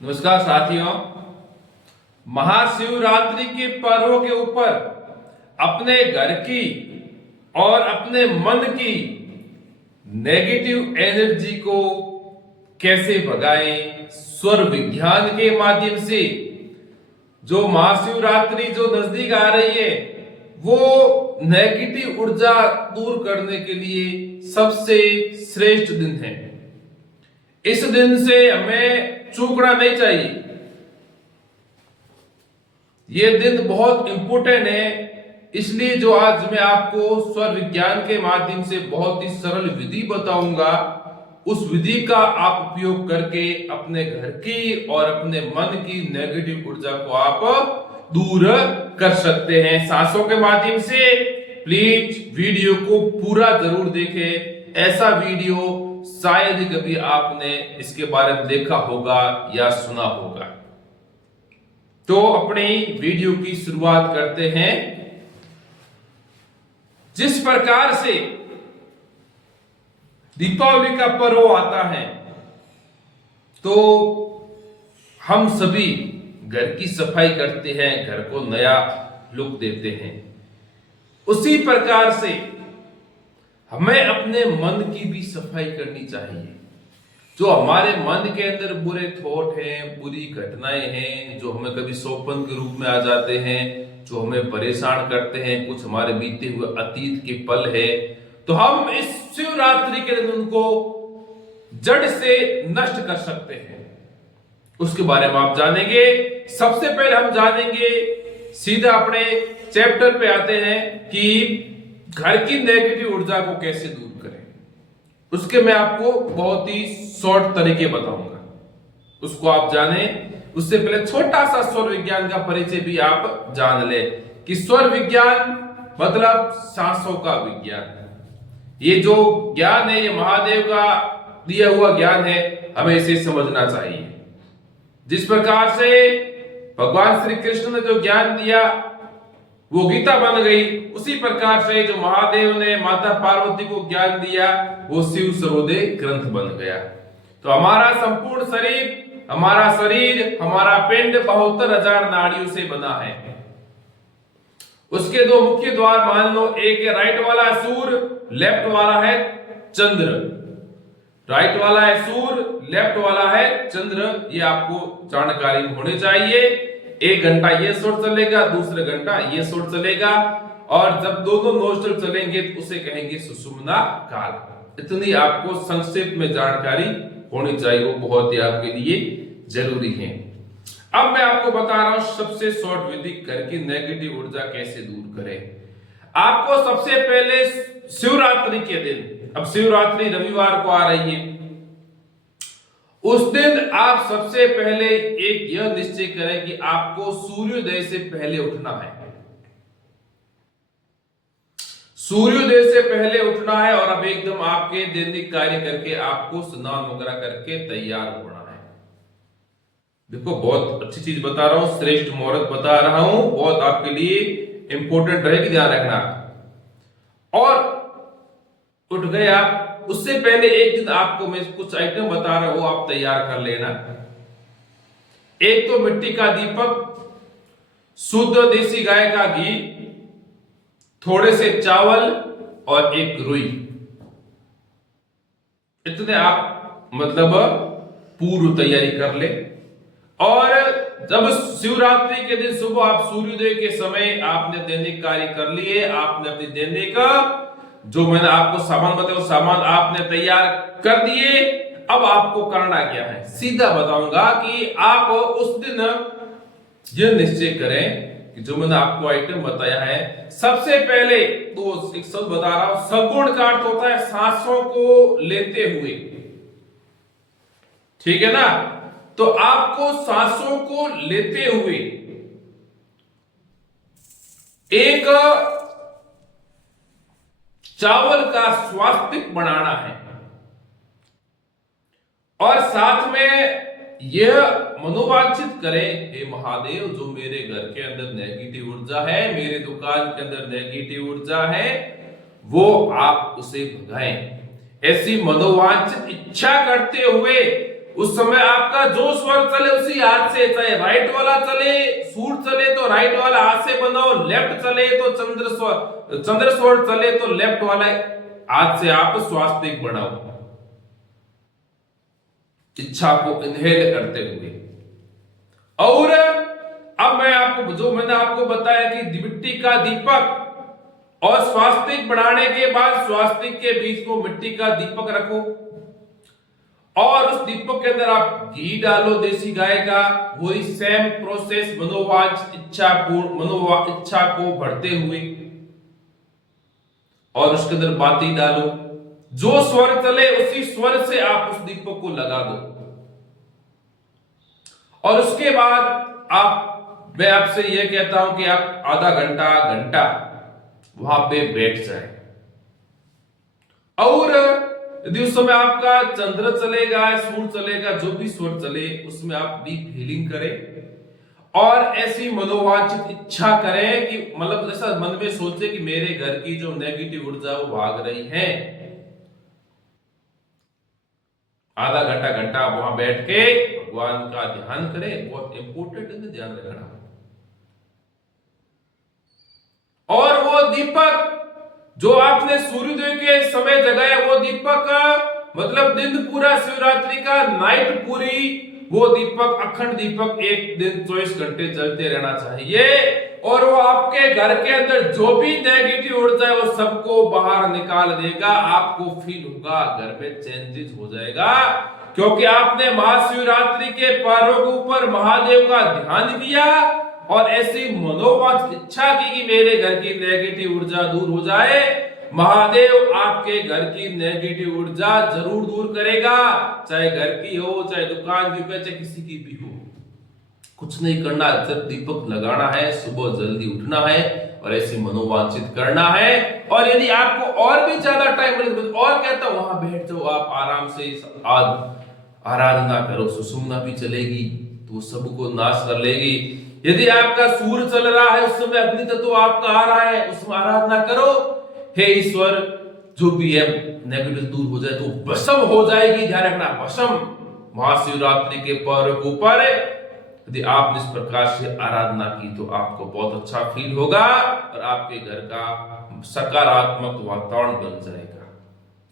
नमस्कार साथियों। महाशिवरात्रि के पर्व के ऊपर अपने घर की और अपने मन की नेगेटिव एनर्जी को कैसे भगाएं, स्वर विज्ञान के माध्यम से। जो महाशिवरात्रि जो नजदीक आ रही है वो नेगेटिव ऊर्जा दूर करने के लिए सबसे श्रेष्ठ दिन है। इस दिन से हमें चूकना नहीं चाहिए। यह दिन बहुत इंपॉर्टेंट है, इसलिए जो आज मैं आपको स्वर विज्ञान के माध्यम से बहुत ही सरल विधि बताऊंगा, उस विधि का आप उपयोग करके अपने घर की और अपने मन की नेगेटिव ऊर्जा को आप दूर कर सकते हैं सांसों के माध्यम से। प्लीज वीडियो को पूरा जरूर देखें। ऐसा वीडियो शायद ही कभी आपने इसके बारे में देखा होगा या सुना होगा। तो अपनी वीडियो की शुरुआत करते हैं। जिस प्रकार से दीपावली का पर्व आता है तो हम सभी घर की सफाई करते हैं, घर को नया लुक देते हैं। उसी प्रकार से हमें अपने मन की भी सफाई करनी चाहिए। जो हमारे मन के अंदर बुरे थॉट हैं, बुरी घटनाएं हैं, जो हमें कभी सौपन के रूप में आ जाते हैं, जो हमें परेशान करते हैं, कुछ हमारे बीते हुए अतीत के पल है, तो हम इस शिवरात्रि के दिन उनको जड़ से नष्ट कर सकते हैं। उसके बारे में आप जानेंगे। सबसे पहले हम जानेंगे, सीधा अपने चैप्टर पे आते हैं कि घर की नेगेटिव ऊर्जा को कैसे दूर करें। उसके मैं आपको बहुत ही शॉर्ट तरीके बताऊंगा, उसको आप जाने। उससे पहले छोटा सा स्वर विज्ञान का परिचय भी आप जान ले कि स्वर विज्ञान मतलब सांसों का विज्ञान। ये जो ज्ञान है ये महादेव का दिया हुआ ज्ञान है, हमें इसे समझना चाहिए। जिस प्रकार से भगवान श्री कृष्ण ने जो ज्ञान दिया वो गीता बन गई, उसी प्रकार से जो महादेव ने माता पार्वती को ज्ञान दिया वो शिव सर्वोदय ग्रंथ बन गया। तो हमारा संपूर्ण शरीर, हमारा पिंड 72,000 नाड़ियों से बना है। उसके दो मुख्य द्वार मान लो, एक है राइट वाला सूर्य, लेफ्ट वाला है चंद्र। राइट वाला है सूर्य, लेफ्ट वाला है चंद्र। ये आपको जानकारी होनी चाहिए। एक घंटा ये शोर चलेगा, दूसरे घंटा ये शोर चलेगा, और जब दोनों नोस्ट्रल चलेंगे तो उसे कहेंगे सुषुम्ना काल। इतनी आपको संक्षेप में जानकारी होनी चाहिए, वो बहुत ही आपके लिए जरूरी है। अब मैं आपको बता रहा हूं सबसे शॉर्ट विधि, घर की नेगेटिव ऊर्जा कैसे दूर करें। आपको सबसे पहले शिवरात्रि के दिन, अब शिवरात्रि रविवार को आ रही है, उस दिन आप सबसे पहले एक यह निश्चय करें कि आपको सूर्योदय से पहले उठना है। सूर्योदय से पहले उठना है और अब एकदम आपके दैनिक कार्य करके आपको स्नान वगैरह करके तैयार होना है। देखो बहुत अच्छी चीज बता रहा हूं, श्रेष्ठ मुहूर्त बता रहा हूं, बहुत आपके लिए इंपॉर्टेंट रहेगी, ध्यान रखना। और उठ गए आप, उससे पहले एक दिन आपको मैं कुछ आइटम बता रहा हूं, वो आप तैयार कर लेना। एक तो मिट्टी का दीपक, शुद्ध देसी गाय का घी, थोड़े से चावल और एक रुई। इतने आप मतलब पूर्व तैयारी कर ले। और जब शिवरात्रि के दिन सुबह आप सूर्योदय के समय आपने दैनिक कार्य कर लिए, आपने अपनी दैनिक जो मैंने आपको सामान बताया वो सामान आपने तैयार कर दिए। अब आपको करना क्या है, सीधा बताऊंगा कि आप उस दिन यह निश्चय करें कि जो मैंने आपको आइटम बताया है, सबसे पहले तो एक शब्द बता रहा हूं, सगुण का अर्थ होता है सांसों को लेते हुए, ठीक है ना। तो आपको सांसों को लेते हुए एक चावल का स्वास्तिक बनाना है, और साथ में यह मनोवांछित करें, हे महादेव जो मेरे घर के अंदर नेगेटिव ऊर्जा है, मेरे दुकान के अंदर नेगेटिव ऊर्जा है, वो आप उसे भगाएं। ऐसी मनोवांछित इच्छा करते हुए उस समय आपका जो स्वर चले उसी हाथ से, चाहे राइट वाला चले, सूर चले तो राइट वाला हाथ से बनाओ, लेफ्ट चले तो चंद्र स्वर चले तो लेफ्ट वाला हाथ से आप स्वास्तिक बनाओ, इच्छा को इनहेल करते हुए। और अब मैं आपको, जो मैंने आपको बताया कि मिट्टी का दीपक और स्वास्तिक बनाने के बाद स्वास्तिक के बीच में मिट्टी का दीपक रखो और उस दीपक के अंदर आप घी डालो देसी गाय का, वही सेम प्रोसेस मनोवांछ इच्छा को भरते हुए, और उसके अंदर बाती डालो, जो स्वर चले उसी स्वर से आप उस दीपक को लगा दो। और उसके बाद मैं आपसे यह कहता हूं कि आप आधा घंटा वहां पे बैठ जाए। और यदि उस समय आपका चंद्र चलेगा, सूर्य चलेगा, जो भी स्वर चले उसमें आप डीप फीलिंग करें और ऐसी मनोवांछित इच्छा करें कि मतलब ऐसा मन में सोचे कि मेरे घर की जो नेगेटिव ऊर्जा वो भाग रही है। आधा घंटा आप वहां बैठ के भगवान का ध्यान करें, बहुत इंपॉर्टेंट है, ध्यान रखना। और वो दीपक जो आपने सूर्योदय के समय जगाया, वो दीपक मतलब दिन पूरा, शिवरात्रि का नाइट पूरी वो दीपक, अखंड दीपक एक दिन 24 घंटे जलते रहना चाहिए। और वो आपके घर के अंदर जो भी नेगेटिव ऊर्जा है वो सबको बाहर निकाल देगा। आपको फील होगा घर में चेंजेस हो जाएगा, क्योंकि आपने महाशिवरात्रि के पर्व के ऊपर महादेव का ध्यान किया और ऐसी मनोवांछित इच्छा की कि मेरे घर की नेगेटिव ऊर्जा दूर हो जाए। महादेव आपके घर की नेगेटिव ऊर्जा जरूर दूर करेगा, चाहे घर की हो, चाहे दुकान की हो, चाहे किसी की भी हो। कुछ नहीं करना, जब दीपक लगाना है, सुबह जल्दी उठना है और ऐसी मनोवांछित करना है। और यदि आपको और भी ज्यादा टाइम मिले और कहता हूं वहां बैठ जाओ, आप आराम से आराधना करो, सुषुम्ना भी चलेगी तो सबको नाश कर लेगी। यदि आपका सूर्य चल रहा है, उस समय अग्नि तत्व आपका आ रहा है, उसमें आराधना करो, हे ईश्वर जो भी है नेगेटिव दूर हो जाए तो भस्म हो जाएगी। ध्यान रखना, भस्म। महाशिवरात्रि के पर्व के ऊपर यदि आप इस प्रकार से आराधना की तो आपको बहुत अच्छा फील होगा और आपके घर का सकारात्मक वातावरण बन जाएगा।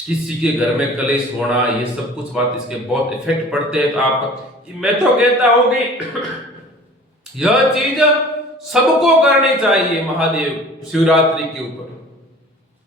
किसी के घर में कलेश होना, ये सब कुछ बात, इसके बहुत इफेक्ट पड़ते हैं। तो आप, मैं तो कहता हूं कि यह चीज सबको करनी चाहिए महादेव शिवरात्रि के ऊपर,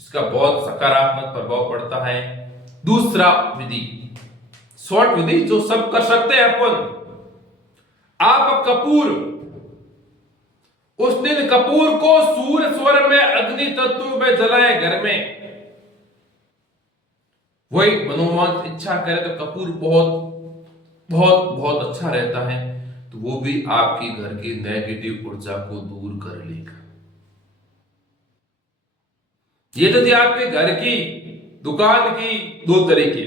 इसका बहुत सकारात्मक प्रभाव पड़ता है। दूसरा विधि, शॉर्ट विधि जो सब कर सकते हैं अपन, आप कपूर, उस दिन कपूर को सूर्य स्वर में अग्नि तत्व में जलाए घर में। वही मनोवांछित इच्छा करे तो कपूर बहुत बहुत बहुत अच्छा रहता है, तो वो भी आपकी घर की नेगेटिव ऊर्जा को दूर कर लेगा। ये तो थी आपके घर की, दुकान की दो तरीके।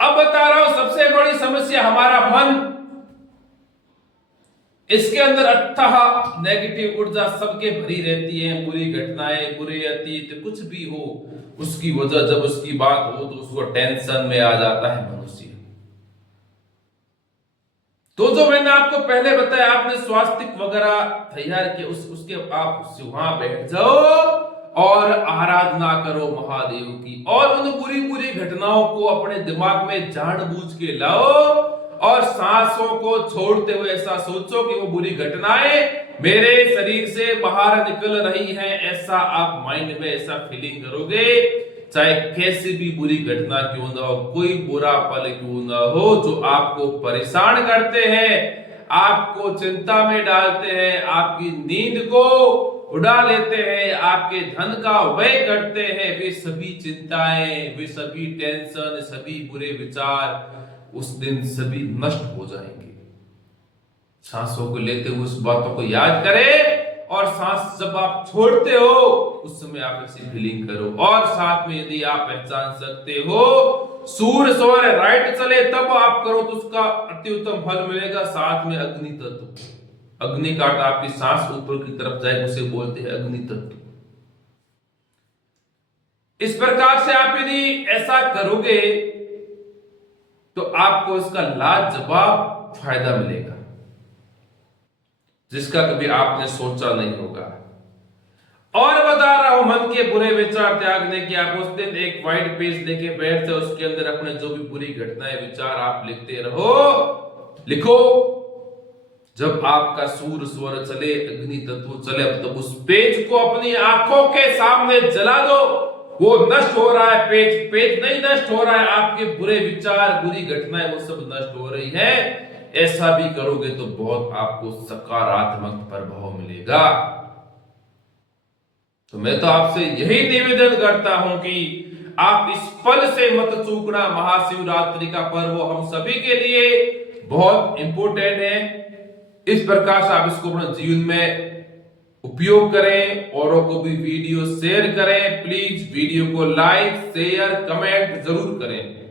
अब बता रहा हूं सबसे बड़ी समस्या हमारा मन, इसके अंदर अथाह नेगेटिव ऊर्जा सबके भरी रहती है। बुरी घटनाएं, बुरे अतीत कुछ भी हो, उसकी वजह जब उसकी बात हो तो उसको टेंशन में आ जाता है मनुष्य। तो जो मैंने आपको पहले बताया, आपने स्वास्तिक वगैरह तैयार किया, उसके आप वहां बैठ जाओ और आराधना करो महादेव की, और उन बुरी बुरी घटनाओं को अपने दिमाग में जानबूझ के लाओ और सांसों को छोड़ते हुए ऐसा सोचो कि वो बुरी घटनाएं मेरे शरीर से बाहर निकल रही हैं। ऐसा आप माइंड में ऐसा फीलिंग करोगे, चाहे कैसी भी बुरी घटना क्यों ना हो, कोई बुरा पल क्यों ना हो जो आपको परेशान करते हैं, आपको चिंता में डालते हैं, आपकी नींद को उड़ा लेते हैं, आपके धन का व्यय करते हैं, वे सभी चिंताएं, वे सभी टेंशन, सभी बुरे विचार उस दिन सभी नष्ट हो जाएंगे। सांसों को लेते हुए उस बातों को याद करें, और सांस जब आप छोड़ते हो उस समय आप ऐसी फीलिंग करो। और साथ में यदि आप पहचान सकते हो सूर्य स्वर राइट चले तब आप करो तो उसका अति उत्तम फल मिलेगा। साथ में अग्नि तत्व, अग्नि का अर्थ आपकी सांस ऊपर की तरफ जाए, उसे बोलते हैं अग्नि तत्व। इस प्रकार से आप यदि ऐसा करोगे तो आपको इसका लाजवाब फायदा मिलेगा, जिसका कभी आपने सोचा नहीं होगा। और बता रहा हूं, मन के बुरे विचार त्यागने की। आप उस दिन एक व्हाइट पेज लेके बैठते, उसके अंदर अपने जो भी बुरी घटनाएं, विचार आप लिखते रहो, लिखो। जब आपका सूर्य स्वर चले, अग्नि तत्व चले, तब उस पेज को अपनी आंखों के सामने जला दो। वो नष्ट हो रहा है, पेज नहीं नष्ट हो रहा है, आपके बुरे विचार, बुरी घटनाएं वो सब नष्ट हो रही है। ऐसा भी करोगे तो बहुत आपको सकारात्मक प्रभाव मिलेगा। तो मैं तो आपसे यही निवेदन करता हूं कि आप इस पल से मत चूकना। महाशिवरात्रि का पर्व हम सभी के लिए बहुत इंपॉर्टेंट है। इस प्रकार से आप इसको अपने जीवन में उपयोग करें, औरों को भी वीडियो शेयर करें। प्लीज वीडियो को लाइक, शेयर, कमेंट जरूर करें।